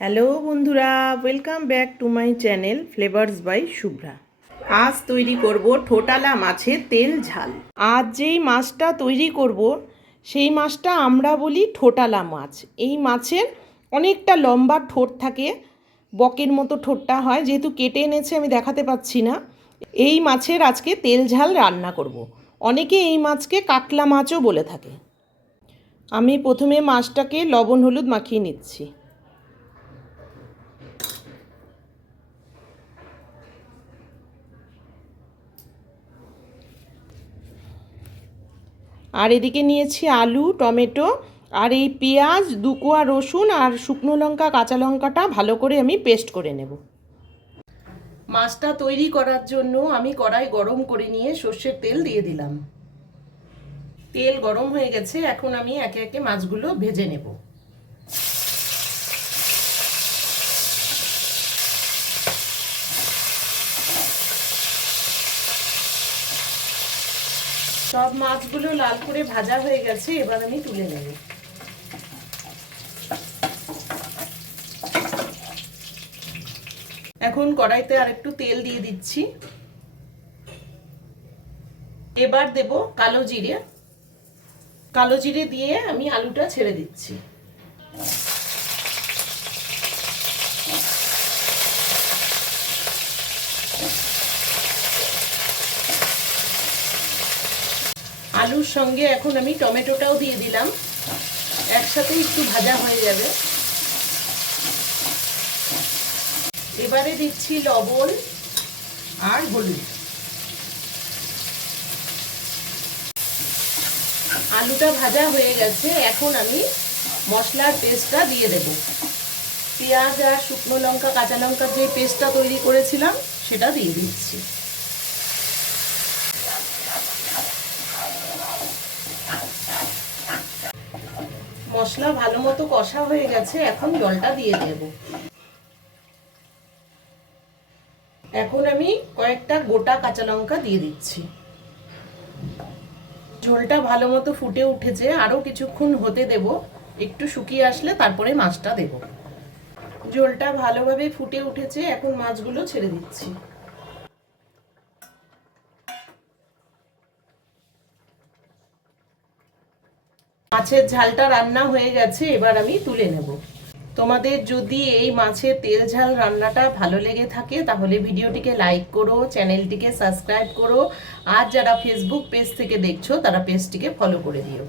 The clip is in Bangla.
হ্যালো বন্ধুরা, welcome back to my channel flavours by Shubhra. আজ তৈরি করব ঠোঁটালা মাছের তেল ঝাল। আজ যেই মাছটা তৈরি করব সেই মাছটা আমরা বলি ঠোঁটালা মাছ। এই মাছের অনেকটা লম্বা ঠোঁট থাকে, বকের মতো ঠোঁটটা হয়। যেহেতু কেটে এনেছে আমি দেখাতে পাচ্ছি না। এই মাছের আজকে তেল ঝাল রান্না করব। অনেকে এই মাছকে কাতলা মাছও বলে থাকে। আমি প্রথমে মাছটাকে লবণ হলুদ মাখিয়ে নিচ্ছি। আর এদিকে নিয়েছি আলু, টমেটো আর এই পেঁয়াজ, দুকোয়া রসুন আর শুকনো লঙ্কা, কাঁচা লঙ্কাটা ভালো করে আমি পেস্ট করে নেব। মাছটা তৈরি করার জন্য আমি কড়াই গরম করে নিয়ে সর্ষের তেল দিয়ে দিলাম। তেল গরম হয়ে গেছে, এখন আমি একে একে মাছগুলো ভেজে নেব। সব মাছগুলো লাল করে ভাজা হয়ে গেছে, এবার আমি তুলে নেব। এখন কড়াইতে আরেকটু তেল দিয়ে দিচ্ছি। এবার দেব কালো জিরে। কালো জিরে দিয়ে আমি আলুটা ছেড়ে দিচ্ছি। আলুর সঙ্গে এখন আমি টমেটোটাও দিয়ে দিলাম, একসাথে একটু ভাজা হয়ে যাবে। এবারে দিচ্ছি লবণ আর হলুদ। আলুটা ভাজা হয়ে গেছে, এখন আমি মশলার পেস্টটা দিয়ে দেব। পেঁয়াজ আর শুকনো লঙ্কা, কাঁচা লঙ্কার যে পেস্টটা তৈরি করেছিলাম সেটা দিয়ে দিচ্ছি। মশলা ভালো মতো কষা হয়ে গেছে, এখন জলটা দিয়ে দেব। এখন আমি কয়েকটা গোটা কাঁচা লঙ্কা দিয়ে দিচ্ছি। ঝোলটা ভালো মতো ফুটে উঠেছে, আরও কিছুক্ষণ হতে দেব। একটু শুকিয়ে আসলে তারপরে মাছটা দেব। ঝোলটা ভালোভাবে ফুটে উঠেছে, এখন মাছগুলো ছেড়ে দিচ্ছি। মাছের ঝালটা রান্না হয়ে গেছে, এবার আমি তুলে নেব। তোমাদের যদি এই মাছের তেল ঝাল রান্নাটা ভালো লেগে থাকে তাহলে ভিডিওটিকে লাইক করো, চ্যানেলটিকে সাবস্ক্রাইব করো, আর যারা ফেসবুক পেজ থেকে দেখছো তারা পেজটিকে ফলো করে দিও।